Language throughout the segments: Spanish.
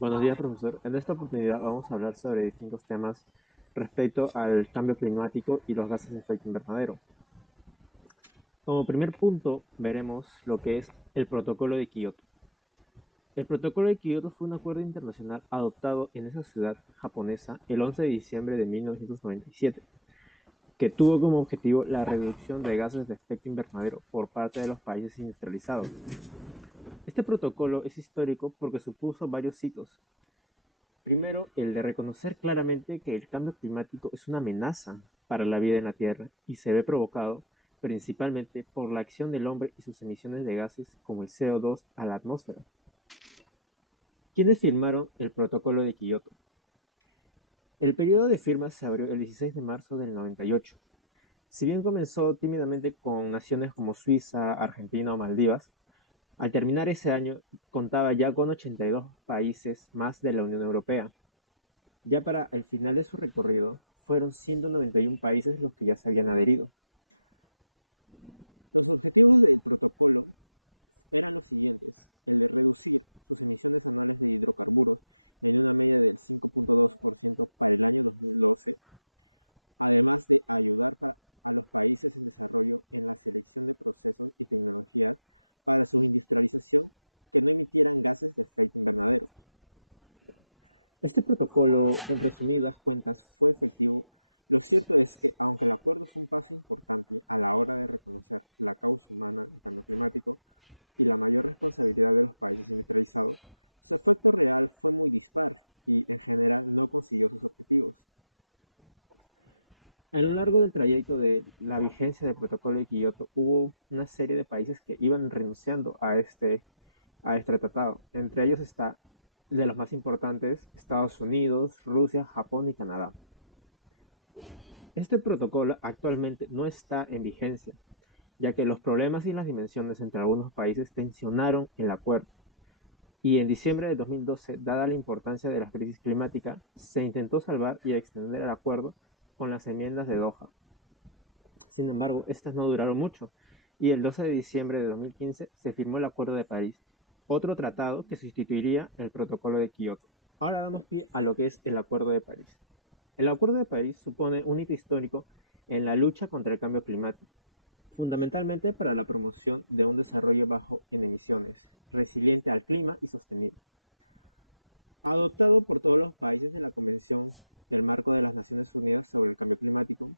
Buenos días, profesor. En esta oportunidad vamos a hablar sobre distintos temas respecto al cambio climático y los gases de efecto invernadero. Como primer punto, veremos lo que es el Protocolo de Kioto. El Protocolo de Kioto fue un acuerdo internacional adoptado en esa ciudad japonesa el 11 de diciembre de 1997, que tuvo como objetivo la reducción de gases de efecto invernadero por parte de los países industrializados. Este protocolo es histórico porque supuso varios hitos. Primero, el de reconocer claramente que el cambio climático es una amenaza para la vida en la Tierra y se ve provocado principalmente por la acción del hombre y sus emisiones de gases como el CO2 a la atmósfera. ¿Quiénes firmaron el Protocolo de Kioto? El periodo de firmas se abrió el 16 de marzo del 98. Si bien comenzó tímidamente con naciones como Suiza, Argentina o Maldivas, al terminar ese año contaba ya con 82 países más de la Unión Europea. Ya para el final de su recorrido, fueron 191 países los que ya se habían adherido. Los objetivos del protocolo eran los siguientes: el de reducir sus emisiones anuales de hidrocarburos en una media del 5.2% para el año 2012, además de ayudar a los países en desarrollo en la selección de procesos y tecnologías para su industrialización que no emitieran gases de efecto invernadero. Este protocolo, en resumidas cuentas, fue efectivo. Lo cierto es que, aunque el acuerdo fue un paso importante a la hora de reconocer la causa humana del cambio climático y la mayor responsabilidad de los países industrializados, su efecto real fue muy dispar y, en general, no consiguió sus objetivos. A lo largo del trayecto de la vigencia del Protocolo de Kioto, hubo una serie de países que iban renunciando a este tratado. Entre ellos está, de los más importantes, Estados Unidos, Rusia, Japón y Canadá. Este protocolo actualmente no está en vigencia, ya que los problemas y las dimensiones entre algunos países tensionaron el acuerdo. Y en diciembre de 2012, dada la importancia de la crisis climática, se intentó salvar y extender el acuerdo con las enmiendas de Doha. Sin embargo, estas no duraron mucho, y el 12 de diciembre de 2015 se firmó el Acuerdo de París, otro tratado que sustituiría el Protocolo de Kioto. Ahora damos pie a lo que es el Acuerdo de París. El Acuerdo de París supone un hito histórico en la lucha contra el cambio climático, fundamentalmente para la promoción de un desarrollo bajo en emisiones, resiliente al clima y sostenible. Adoptado por todos los países de la Convención del Marco de las Naciones Unidas sobre el Cambio Climático,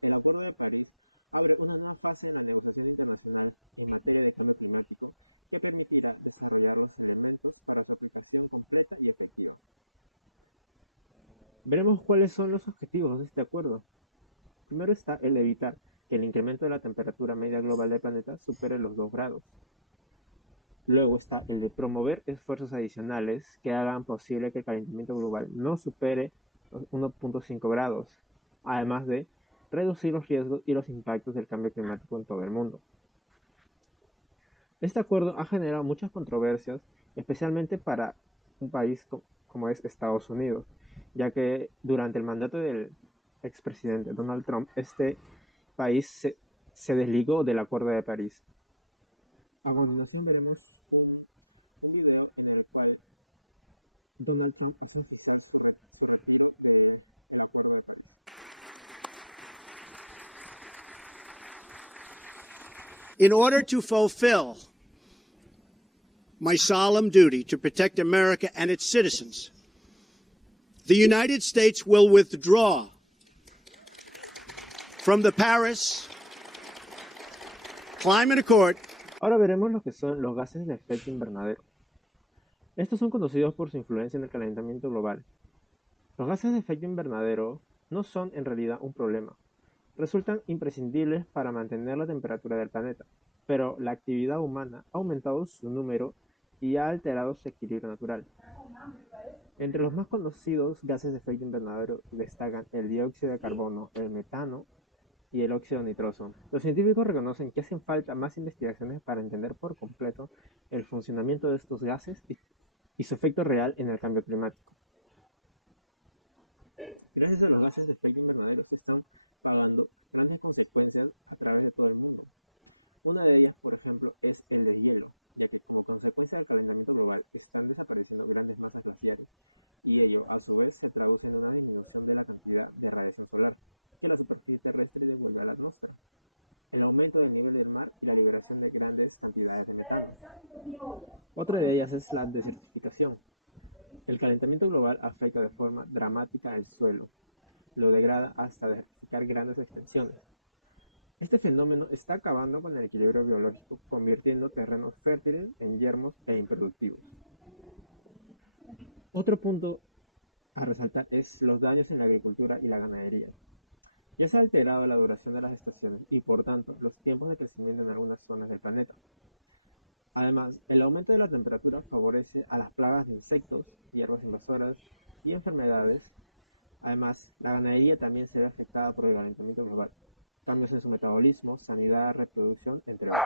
el Acuerdo de París abre una nueva fase en la negociación internacional en materia de cambio climático que permitirá desarrollar los elementos para su aplicación completa y efectiva. Veremos cuáles son los objetivos de este acuerdo. Primero está el de evitar que el incremento de la temperatura media global del planeta supere los 2 grados. Luego está el de promover esfuerzos adicionales que hagan posible que el calentamiento global no supere los 1.5 grados, además de reducir los riesgos y los impactos del cambio climático en todo el mundo. Este acuerdo ha generado muchas controversias, especialmente para un país como es Estados Unidos, ya que durante el mandato del expresidente Donald Trump, este país se desligó del Acuerdo de París. A continuación veremos un video en el cual Donald Trump hace oficial su retiro del Acuerdo de París. In order to fulfill my solemn duty to protect America and its citizens, the United States will withdraw from the Paris Climate Accord. Ahora veremos lo que son los gases de efecto invernadero. Estos son conocidos por su influencia en el calentamiento global. Los gases de efecto invernadero no son en realidad un problema. Resultan imprescindibles para mantener la temperatura del planeta, pero la actividad humana ha aumentado su número y ha alterado su equilibrio natural. Entre los más conocidos gases de efecto invernadero destacan el dióxido de carbono, el metano y el óxido nitroso. Los científicos reconocen que hacen falta más investigaciones para entender por completo el funcionamiento de estos gases y su efecto real en el cambio climático. Gracias a los gases de efecto invernadero se están pagando grandes consecuencias a través de todo el mundo. Una de ellas, por ejemplo, es el deshielo. ya que como consecuencia del calentamiento global están desapareciendo grandes masas glaciares, y ello a su vez se traduce en una disminución de la cantidad de radiación solar que la superficie terrestre devuelve a la atmósfera, el aumento del nivel del mar y la liberación de grandes cantidades de metano. Otra de ellas es la desertificación. El calentamiento global afecta de forma dramática el suelo, lo degrada hasta desertificar grandes extensiones. Este fenómeno está acabando con el equilibrio biológico, convirtiendo terrenos fértiles en yermos e improductivos. Otro punto a resaltar es los daños en la agricultura y la ganadería. Ya se ha alterado la duración de las estaciones y, por tanto, los tiempos de crecimiento en algunas zonas del planeta. Además, el aumento de la temperatura favorece a las plagas de insectos, hierbas invasoras y enfermedades. Además, la ganadería también se ve afectada por el calentamiento global, cambios en su metabolismo, sanidad, reproducción, entre otros.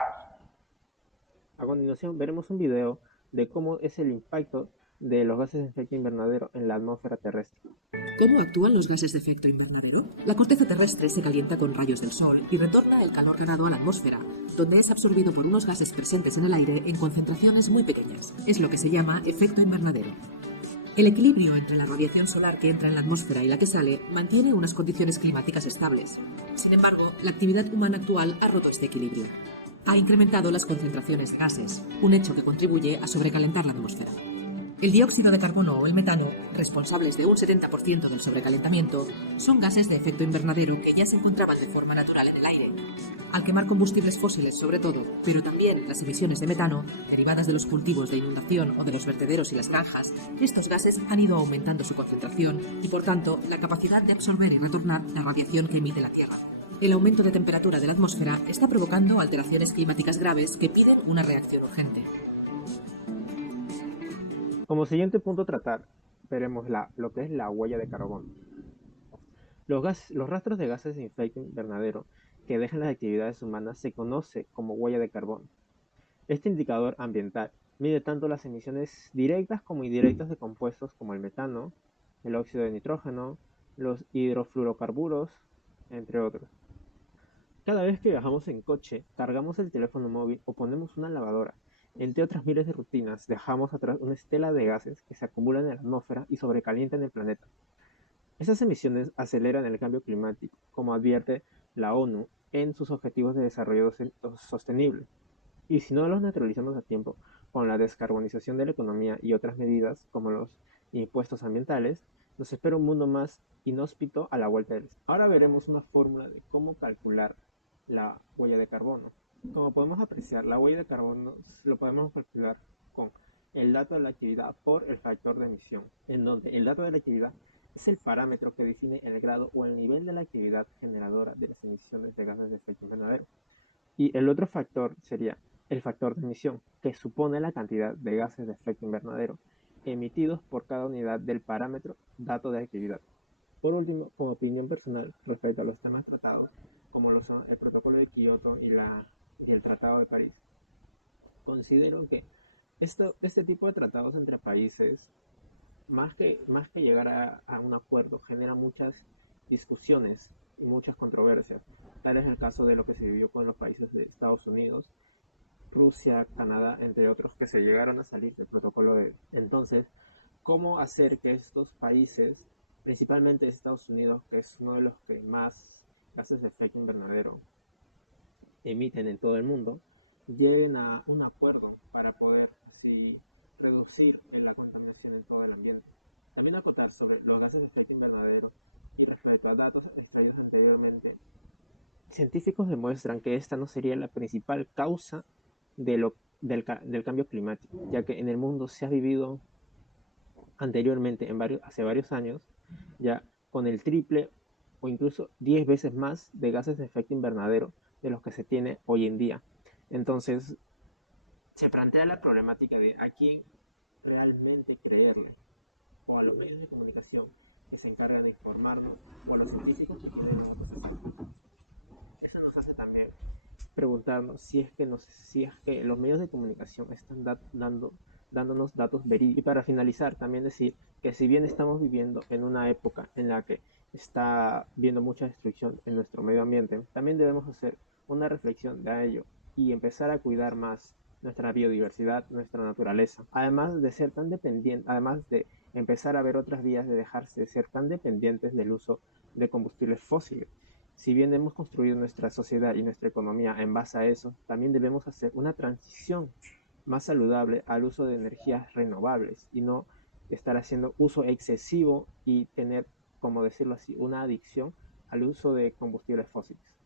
A continuación, veremos un video de cómo es el impacto de los gases de efecto invernadero en la atmósfera terrestre. ¿Cómo actúan los gases de efecto invernadero? La corteza terrestre se calienta con rayos del sol y retorna el calor ganado a la atmósfera, donde es absorbido por unos gases presentes en el aire en concentraciones muy pequeñas. Es lo que se llama efecto invernadero. El equilibrio entre la radiación solar que entra en la atmósfera y la que sale mantiene unas condiciones climáticas estables. Sin embargo, la actividad humana actual ha roto este equilibrio. Ha incrementado las concentraciones de gases, un hecho que contribuye a sobrecalentar la atmósfera. El dióxido de carbono o el metano, responsables de un 70% del sobrecalentamiento, son gases de efecto invernadero que ya se encontraban de forma natural en el aire. Al quemar combustibles fósiles sobre todo, pero también las emisiones de metano, derivadas de los cultivos de inundación o de los vertederos y las granjas, estos gases han ido aumentando su concentración y, por tanto, la capacidad de absorber y retornar la radiación que emite la Tierra. El aumento de temperatura de la atmósfera está provocando alteraciones climáticas graves que piden una reacción urgente. Como siguiente punto a tratar, veremos lo que es la huella de carbono. Los rastros de gases de efecto invernadero que dejan las actividades humanas se conoce como huella de carbono. Este indicador ambiental mide tanto las emisiones directas como indirectas de compuestos como el metano, el óxido de nitrógeno, los hidrofluorocarburos, entre otros. Cada vez que viajamos en coche, cargamos el teléfono móvil o ponemos una lavadora, entre otras miles de rutinas, dejamos atrás una estela de gases que se acumulan en la atmósfera y sobrecalientan el planeta. Esas emisiones aceleran el cambio climático, como advierte la ONU en sus Objetivos de Desarrollo Sostenible. Y si no los neutralizamos a tiempo con la descarbonización de la economía y otras medidas, como los impuestos ambientales, nos espera un mundo más inhóspito a la vuelta del este. Ahora veremos una fórmula de cómo calcular la huella de carbono. Como podemos apreciar, la huella de carbono lo podemos calcular con el dato de la actividad por el factor de emisión, en donde el dato de la actividad es el parámetro que define el grado o el nivel de la actividad generadora de las emisiones de gases de efecto invernadero. Y el otro factor sería el factor de emisión, que supone la cantidad de gases de efecto invernadero emitidos por cada unidad del parámetro dato de actividad. Por último, como opinión personal respecto a los temas tratados, como lo son el Protocolo de Kioto y el Tratado de París, considero que este tipo de tratados entre países, más que llegar a un acuerdo, genera muchas discusiones y muchas controversias. Tal es el caso de lo que se vivió con los países de Estados Unidos, Rusia, Canadá, entre otros, que se llegaron a salir del protocolo de... Entonces, ¿cómo hacer que estos países, principalmente Estados Unidos, que es uno de los que más gases de efecto invernadero emiten en todo el mundo, lleguen a un acuerdo para poder así reducir la contaminación en todo el ambiente? También acotar sobre los gases de efecto invernadero y respecto a datos extraídos anteriormente, científicos demuestran que esta no sería la principal causa del cambio climático, ya que en el mundo se ha vivido anteriormente, hace varios años, ya con el triple o incluso 10 veces más de gases de efecto invernadero de los que se tiene hoy en día. Entonces, se plantea la problemática de a quién realmente creerle, o a los medios de comunicación que se encargan de informarnos, o a los científicos que tienen los datos exactos. Eso nos hace también preguntarnos si es que los medios de comunicación están dándonos datos verídicos. Y para finalizar, también decir que si bien estamos viviendo en una época en la que está viendo mucha destrucción en nuestro medio ambiente, también debemos hacer una reflexión de ello y empezar a cuidar más nuestra biodiversidad, nuestra naturaleza. Además de ser tan dependientes, además de empezar a ver otras vías de dejarse de ser tan dependientes del uso de combustibles fósiles. Si bien hemos construido nuestra sociedad y nuestra economía en base a eso, también debemos hacer una transición más saludable al uso de energías renovables y no estar haciendo uso excesivo y tener, como decirlo así, una adicción al uso de combustibles fósiles.